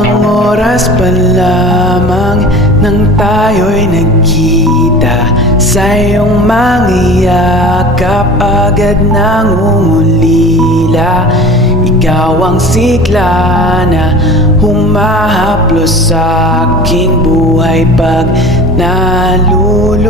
Ilang oras pa lamang nang tayo'y nagkita, sa iyong mga yakap agad nangungulila. Ikaw ang sigla na humahaplos sa aking buhay pag nalulumbay.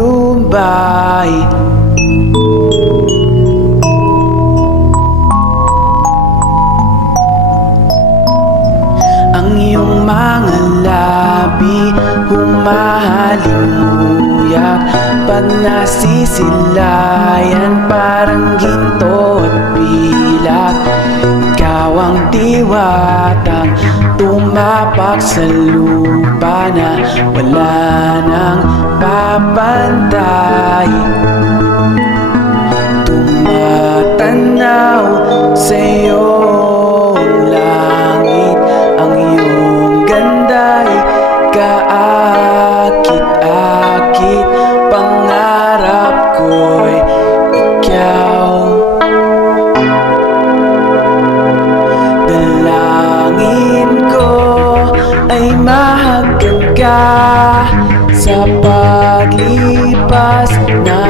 Ang iyong mga labi humahalimuyak pag nasisilayan, parang ginto at pilak. Ikaw ang diwatang tumapak sa lupa na wala nang papantay. Tumatanaw sa iyong langit, ang iyong ganda'y kaakit-akit. Pangarap ko'y ikaw, dalangin ko ay mahagkan ka sa paglipas na